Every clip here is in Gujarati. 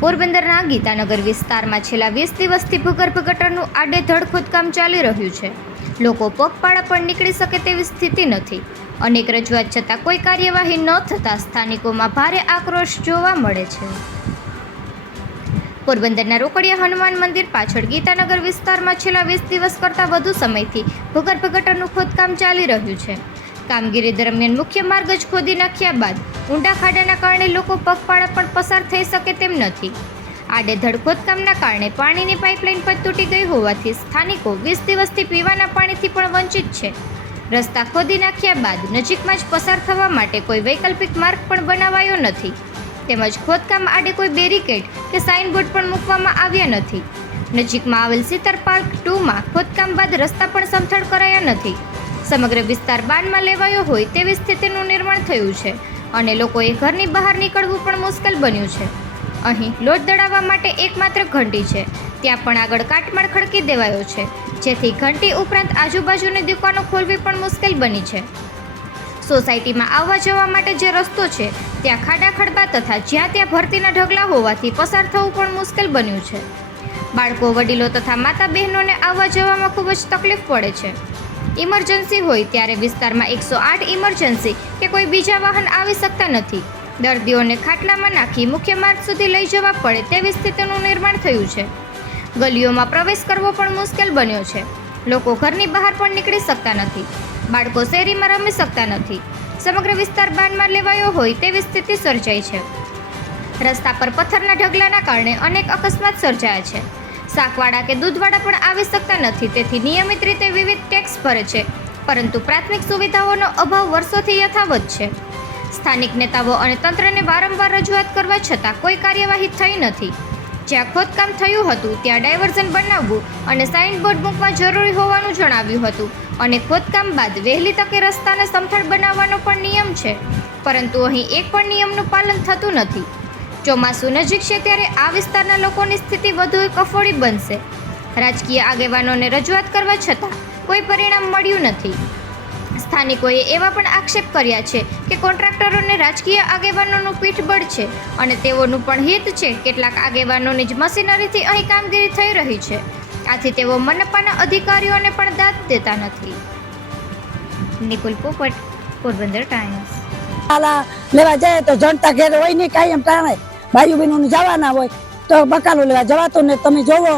પોરબંદરના ગીતાનગર વિસ્તારમાં છેલ્લા વીસ દિવસથી ભૂગર્ભ ગટરનું આડેધડ ખોદકામ ચાલી રહ્યું છે. લોકો પગપાળા પણ નીકળી શકે તેવી સ્થિતિ નથી. અનેક રજૂઆત છતાં કોઈ કાર્યવાહી ન થતાં સ્થાનિકોમાં ભારે આક્રોશ જોવા મળે છે. પોરબંદરના રોકડિયા હનુમાન મંદિર પાછળ ગીતાનગર વિસ્તારમાં છેલ્લા વીસ દિવસ કરતાં વધુ સમયથી ભૂગર્ભ ગટરનું ખોદકામ ચાલી રહ્યું છે. કામગીરી દરમિયાન મુખ્ય માર્ગ જ ખોદી નાખ્યા બાદ ઊંડા ખાડાના કારણે લોકો પગપાળા પણ પસાર થઈ શકે તેમ નથી. આડેધડ ખોદકામના કારણે પાણીની પાઇપલાઇન પણ તૂટી ગઈ હોવાથી સ્થાનિકો વીસ દિવસથી પીવાના પાણીથી પણ વંચિત છે. રસ્તા ખોદી નાખ્યા બાદ નજીકમાં જ પસાર થવા માટે કોઈ વૈકલ્પિક માર્ગ પણ બનાવાયો નથી. તેમજ ખોદકામ આડે કોઈ બેરિકેડ કે સાઇનબોર્ડ પણ મૂકવામાં આવ્યા નથી. નજીકમાં આવેલ સીતર પાર્ક ટુમાં ખોદકામ બાદ રસ્તા પણ સમથળ કરાયા નથી. સમગ્ર વિસ્તાર બાનમાં લેવાયો હોય તેવી સ્થિતિનું નિર્માણ થયું છે. અને લોકોએ ઘરની બહાર નીકળવું પણ મુશ્કેલ બન્યું છે. અહીં લોટ દળાવવા માટે એકમાત્ર ઘંટી છે. ત્યાં પણ આગળ કાટમાળ ખડકી દેવાયો છે. જેથી ઘંટી ઉપરાંત આજુબાજુની દુકાનો ખોલવી પણ મુશ્કેલ બની છે. સોસાયટીમાં આવવા જવા માટે જે રસ્તો છે, ત્યાં ખાડા ખડબા તથા જ્યાં ત્યાં ભરતીના ઢગલા હોવાથી પસાર થવું પણ મુશ્કેલ બન્યું છે. બાળકો, વડીલો તથા માતા બહેનોને આવવા જવામાં ખૂબ જ તકલીફ પડે છે. ઇમરજન્સી હોય ત્યારે વિસ્તારમાં એકસો આઠ ઇમરજન્સી કે કોઈ બીજા વાહન આવી શકતા નથી. દર્દીઓને ખાટલામાં નાખી મુખ્ય માર્ગ સુધી લઈ જવા પડે તેવી સ્થિતિનું નિર્માણ થયું છે. ગલીઓમાં પ્રવેશ કરવો પણ મુશ્કેલ બન્યો છે. લોકો ઘરની બહાર પણ નીકળી શકતા નથી. બાળકો શેરીમાં રમી શકતા નથી. સમગ્ર વિસ્તાર બાનમાં લેવાયો હોય તેવી સ્થિતિ સર્જાઈ છે. રસ્તા પર પથ્થરના ઢગલાના કારણે અનેક અકસ્માત સર્જાયા છે. શાકવાળા કે દૂધવાળા પણ આવી શકતા નથી. તેથી નિયમિત રીતે વિવિધ ટેક્સ ભરે છે. પરંતુ પ્રાથમિક સુવિધાઓનો અભાવ વર્ષોથી યથાવત છે. સ્થાનિક નેતાઓ અને તંત્રને વારંવાર રજૂઆત કરવા છતાં કોઈ કાર્યવાહી થઈ નથી. જ્યાં ખોદકામ થયું હતું, ત્યાં ડાયવર્ઝન બનાવવું અને સાઇનબોર્ડ મૂકવા જરૂરી હોવાનું જણાવ્યું હતું. અને ખોદકામ બાદ વહેલી તકે રસ્તાને સમથળ બનાવવાનો પણ નિયમ છે. પરંતુ અહીં એક પણ નિયમનું પાલન થતું નથી. ચોમાસું નજીક છે ત્યારે આ વિસ્તારના લોકોની સ્થિતિ વધુ કફોડી બનશે. રાજકીય આગેવાનોને રજૂઆત કરવા છતાં કોઈ પરિણામ મળ્યું નથી. સ્થાનિકોએ એવા પણ આક્ષેપ કર્યા છે કે કોન્ટ્રાક્ટરોને રાજકીય આગેવાનોનું પીઠબળ છે અને તેઓનું પણ હિત છે. કેટલાક આગેવાનોની જ મશીનરીથી અહીં કામગીરી થઈ રહી છે. આથી તેઓ મનપાના અધિકારીઓને પણ દાદ દેતા નથી. નિકુલ પોપટ, પોરબંદર ટાઈમ્સ. લેવા જાય તો જનતા ઘેર હોય નહીં કાંઈ એમ ટાણે. ભાઈઓ બહેનો જવાના હોય તો બકાલો લેવા જવાતું ને તમે જોવો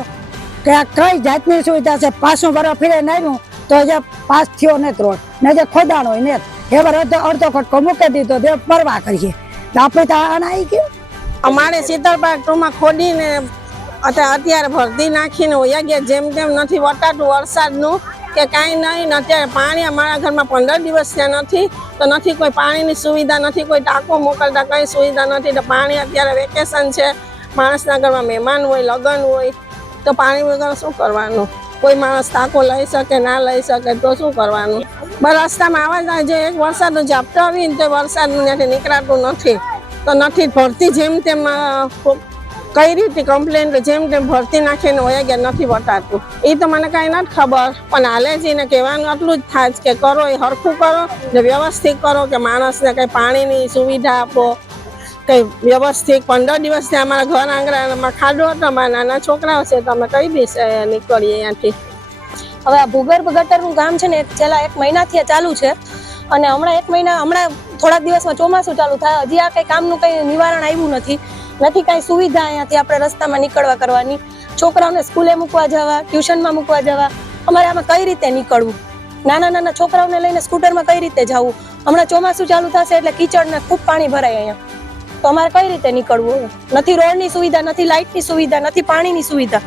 કે આ કઈ જાતની સુવિધા છે? પાછું બરફ ફીરે આવ્યું તો જે પાસ થયો ને રોડ ને જે ખોદાણ હોય ને એবার અડધો અડધો ખટકો મૂકી દીધો તે પરવા કરીએ. તો આપણે તો આના આવી ગયું. અમારે શીતળપાક ટૂંકમાં ખોડીને અત્યારે ભરતી નાખીને હોય. ગયા જેમ તેમ નથી, વટાટું વરસાદનું કે કાંઈ નહીં અત્યારે પાણી અમારા ઘરમાં પંદર દિવસ થયા નથી, તો નથી કોઈ પાણીની સુવિધા, નથી કોઈ ટાંકો મોકલતા કંઈ સુવિધા નથી, તો પાણી અત્યારે વેકેશન છે, માણસના ઘરમાં મહેમાન હોય, લગ્ન હોય, તો પાણી વગર શું કરવાનું? કોઈ માણસ ટાંકો લઈ શકે, ના લઈ શકે, તો શું કરવાનું? બસ રસ્તામાં આવા જાય જે એક વરસાદનું ઝાપટો આવીને તો વરસાદનું ત્યાંથી નીકળાતું નથી, તો નથી ભરતી જેમ તેમ કઈ રીતે કમ્પ્લેન કે જેમ તેમ ભરતી નાખીને વયા ગયા, નથી વટાતું. એ તો મને કાંઈ નથી ખબર. પણ હાલેજીને કહેવાનું આટલું જ થાય કે કરો, એ હરખું કરો ને વ્યવસ્થિત કરો કે માણસને કંઈ પાણીની સુવિધા આપો. કંઈ વ્યવસ્થિત પંદર દિવસથી અમારા ઘર આંગણામાં ખાડો હતો અમારા નાના છોકરાઓ છે, તો અમે કઈ દિવસે નીકળીએ અહીંયાથી. હવે આ ભૂગર્ભ ગટરનું કામ છે ને, છેલ્લા એક મહિનાથી ચાલુ છે. અને હમણાં એક મહિના, હમણાં થોડાક દિવસમાં ચોમાસું ચાલુ થાય. હજી આ કંઈ કામનું કંઈ નિવારણ આવ્યું નથી. નથી કાંઈ સુવિધા અહીંયાથી આપણે રસ્તામાં નીકળવા કરવાની. છોકરાઓને સ્કૂલે મૂકવા જવા, ટ્યુશનમાં મૂકવા જવા. અમારે આમાં કઈ રીતે નીકળવું? નાના નાના છોકરાઓને લઈને સ્કૂટરમાં કઈ રીતે જવું? હમણાં ચોમાસું ચાલુ થશે એટલે કિચડને ખૂબ પાણી ભરાય અહીંયા. તો અમારે કઈ રીતે નીકળવું નથી રોડની સુવિધા, નથી લાઇટની સુવિધા, નથી પાણીની સુવિધા.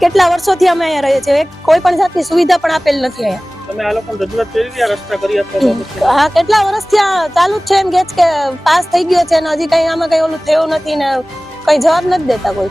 કેટલા વર્ષોથી અમે અહીંયા રહીએ છીએ? કોઈ પણ જાતની સુવિધા પણ આપેલ નથી અહીંયા. તમે આ લોકોને રજૂઆત કરી આ રસ્તા કરી આપવા હા, કેટલા વર્ષથી આ ચાલુ જ છે એમ કે કે પાસ થઈ ગયો છે ને હજી કઈ આમાં કઈ ઓલું થયું નથી ને કઈ જવાબ નથી દેતા કોઈ.